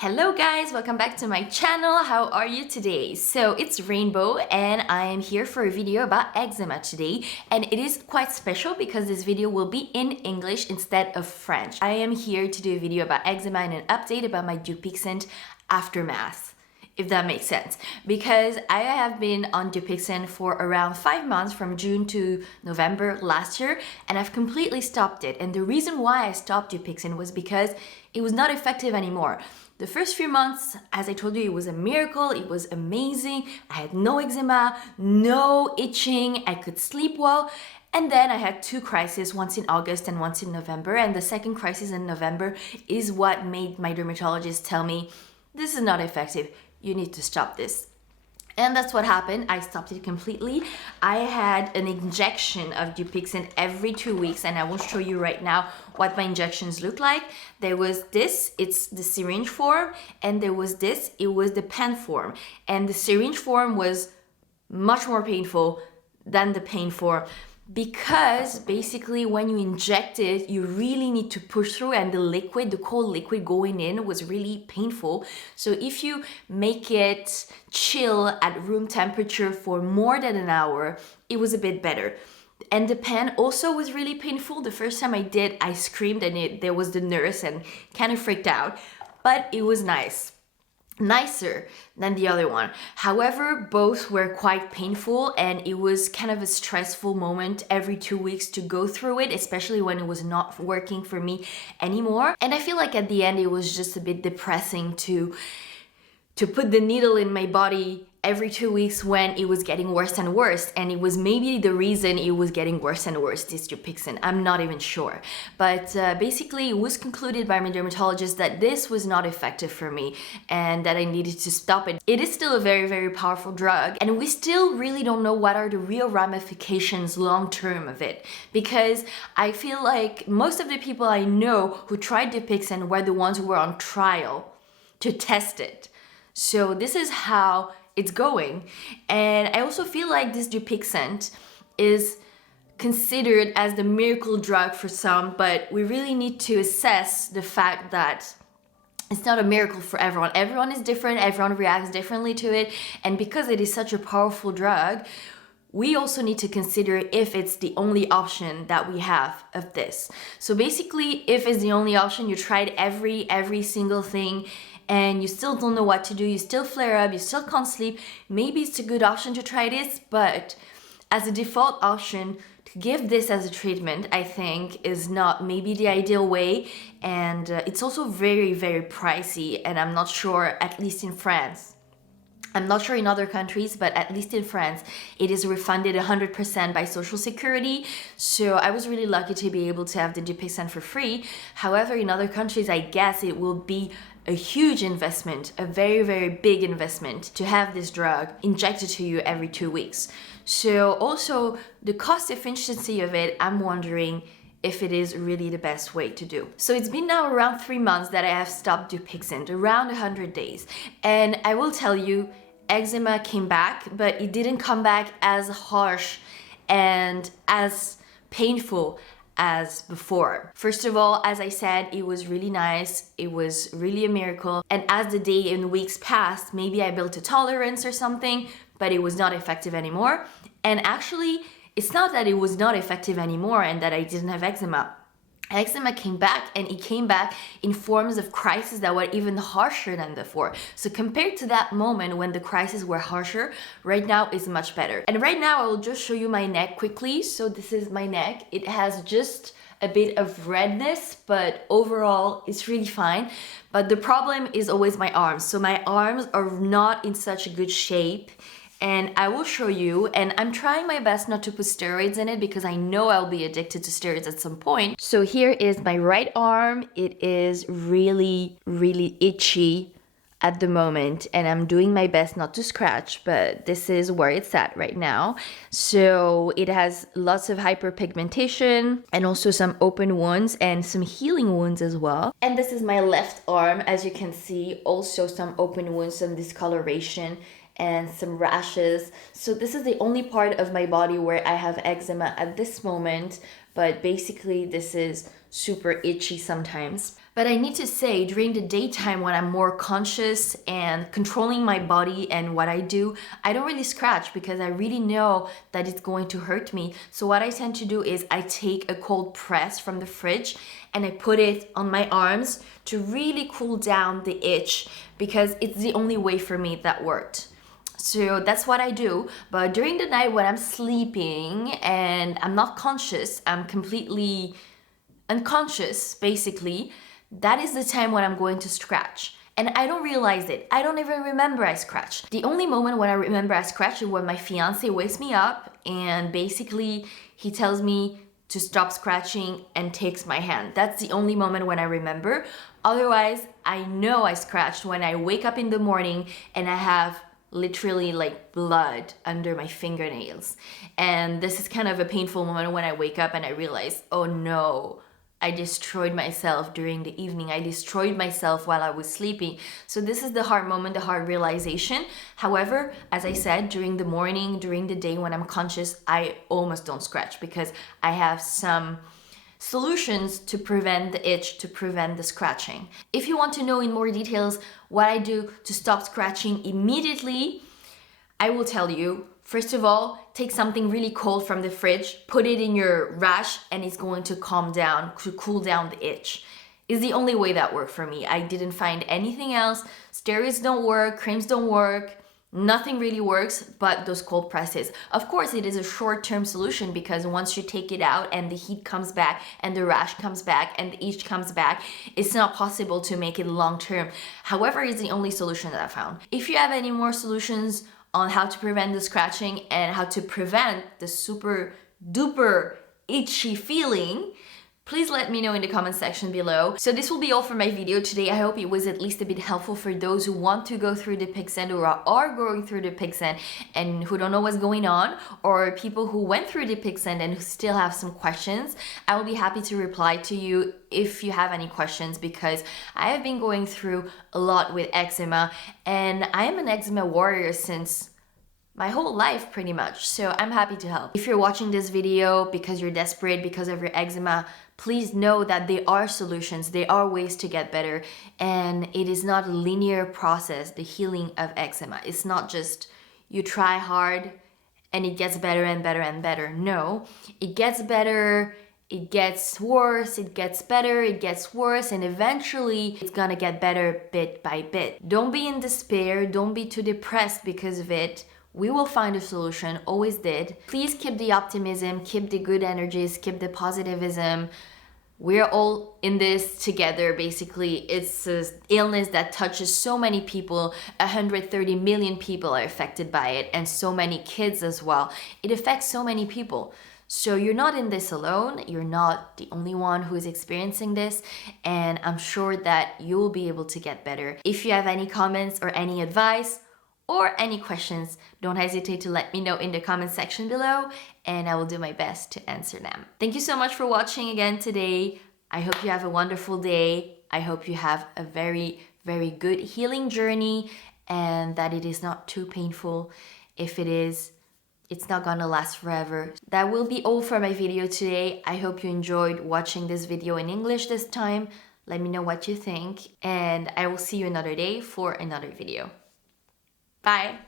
Hello guys, welcome back to my channel. How are you today? So it's Rainbow and I am here for a video about eczema today, and it is quite special because this video will be in English instead of French. I am here to do a video about eczema and an update about my Dupixent aftermath, if that makes sense, because I have been on Dupixent for around 5 months from June to November last year, and I've completely stopped it. And the reason why I stopped Dupixent was because it was not effective anymore. The first few months, as I told you, it was a miracle. It was amazing. I had no eczema, no itching. I could sleep well. And then I had two crises, once in August and once in November. And the second crisis in November is what made my dermatologist tell me, this is not effective. You need to stop this. And that's what happened. I stopped it completely. I had an injection of Dupixent every 2 weeks, and I will show you right now what my injections look like. There was this, it's the syringe form, and there was this, it was the pen form. And the syringe form was much more painful than the pen form, because basically when you inject it, you really need to push through, and the cold liquid going in was really painful. So if you make it chill at room temperature for more than an hour, it was a bit better. And the pen also was really painful. The first time I did, I screamed, and there was the nurse and kind of freaked out, but it was nicer than the other one. However, both were quite painful, and it was kind of a stressful moment every 2 weeks to go through it, especially when it was not working for me anymore. And I feel like at the end it was just a bit depressing to put the needle in my body every 2 weeks when it was getting worse and worse. And it was maybe the reason it was getting worse and worse, this Dupixent. I'm not even sure. But basically it was concluded by my dermatologist that this was not effective for me and that I needed to stop it. It is still a very, very powerful drug, and we still really don't know what are the real ramifications long term of it. Because I feel like most of the people I know who tried Dupixent were the ones who were on trial to test it. So this is how it's going. And I also feel like this Dupixent is considered as the miracle drug for some, but we really need to assess the fact that it's not a miracle for everyone. Everyone is different, everyone reacts differently to it, and because it is such a powerful drug, we also need to consider if it's the only option that we have of this. So basically, if it's the only option, you tried every single thing, and you still don't know what to do, you still flare up, you still can't sleep, maybe it's a good option to try this. But as a default option, to give this as a treatment, I think is not maybe the ideal way. And it's also very, very pricey, and I'm not sure, at least in France, I'm not sure in other countries, but at least in France, it is refunded 100% by Social Security. So I was really lucky to be able to have the Dupixent for free. However, in other countries, I guess it will be a huge investment, a very, very big investment to have this drug injected to you every 2 weeks. So also the cost efficiency of it, I'm wondering if it is really the best way to do. So it's been now around 3 months that I have stopped Dupixent, around 100 days. And I will tell you, eczema came back, but it didn't come back as harsh and as painful as before. First of all, as I said, it was really nice. It was really a miracle. And as the day and weeks passed, maybe I built a tolerance or something, but it was not effective anymore. And actually, it's not that it was not effective anymore and that I didn't have eczema. Eczema came back, and it came back in forms of crises that were even harsher than before. So compared to that moment when the crises were harsher, right now is much better. And right now I will just show you my neck quickly. So this is my neck. It has just a bit of redness, but overall it's really fine. But the problem is always my arms. So my arms are not in such a good shape, and I will show you. And I'm trying my best not to put steroids in it because I know I'll be addicted to steroids at some point. So here is my right arm. It is really, really itchy at the moment, and I'm doing my best not to scratch, but this is where it's at right now. So it has lots of hyperpigmentation and also some open wounds and some healing wounds as well. And this is my left arm. As you can see, also some open wounds, some discoloration and some rashes. So this is the only part of my body where I have eczema at this moment, but basically this is super itchy sometimes. But I need to say, during the daytime when I'm more conscious and controlling my body and what I do, I don't really scratch because I really know that it's going to hurt me. So what I tend to do is I take a cold press from the fridge and I put it on my arms to really cool down the itch, because it's the only way for me that worked. So that's what I do. But during the night when I'm sleeping and I'm not conscious, I'm completely unconscious basically, that is the time when I'm going to scratch. And I don't realize it. I don't even remember I scratched. The only moment when I remember I scratched is when my fiance wakes me up and basically he tells me to stop scratching and takes my hand. That's the only moment when I remember. Otherwise, I know I scratched when I wake up in the morning and I have literally like blood under my fingernails. And this is kind of a painful moment when I wake up and I realize, oh no, I destroyed myself during the evening. I destroyed myself while I was sleeping. So this is the hard moment, the hard realization. However, as I said, during the morning, during the day when I'm conscious, I almost don't scratch because I have some solutions to prevent the itch, to prevent the scratching. If you want to know in more details what I do to stop scratching immediately, I will tell you. First of all, take something really cold from the fridge, put it in your rash, and it's going to calm down, to cool down the itch. It's the only way that worked for me. I didn't find anything else. Steroids don't work, creams don't work, nothing really works but those cold presses. Of course, it is a short-term solution because once you take it out and the heat comes back and the rash comes back and the itch comes back, it's not possible to make it long-term. However, it's the only solution that I found. If you have any more solutions on how to prevent the scratching and how to prevent the super duper itchy feeling, please let me know in the comment section below. So this will be all for my video today. I hope it was at least a bit helpful for those who want to go through Dupixent or are going through Dupixent and who don't know what's going on, or people who went through Dupixent and who still have some questions. I will be happy to reply to you if you have any questions, because I have been going through a lot with eczema and I am an eczema warrior since my whole life pretty much, so I'm happy to help. If you're watching this video because you're desperate because of your eczema, please know that there are solutions, there are ways to get better, and it is not a linear process, the healing of eczema. It's not just you try hard and it gets better and better and better. No, it gets better, it gets worse, it gets better, it gets worse, and eventually it's gonna get better bit by bit. Don't be in despair, don't be too depressed because of it. We will find a solution, always did. Please keep the optimism, keep the good energies, keep the positivism. We're all in this together, basically. It's an illness that touches so many people. 130 million people are affected by it, and so many kids as well. It affects so many people. So you're not in this alone. You're not the only one who is experiencing this, and I'm sure that you will be able to get better. If you have any comments or any advice, or any questions, don't hesitate to let me know in the comment section below and I will do my best to answer them. Thank you so much for watching again today. I hope you have a wonderful day. I hope you have a very, very good healing journey and that it is not too painful. If it is, it's not gonna last forever. That will be all for my video today. I hope you enjoyed watching this video in English this time. Let me know what you think and I will see you another day for another video. Bye.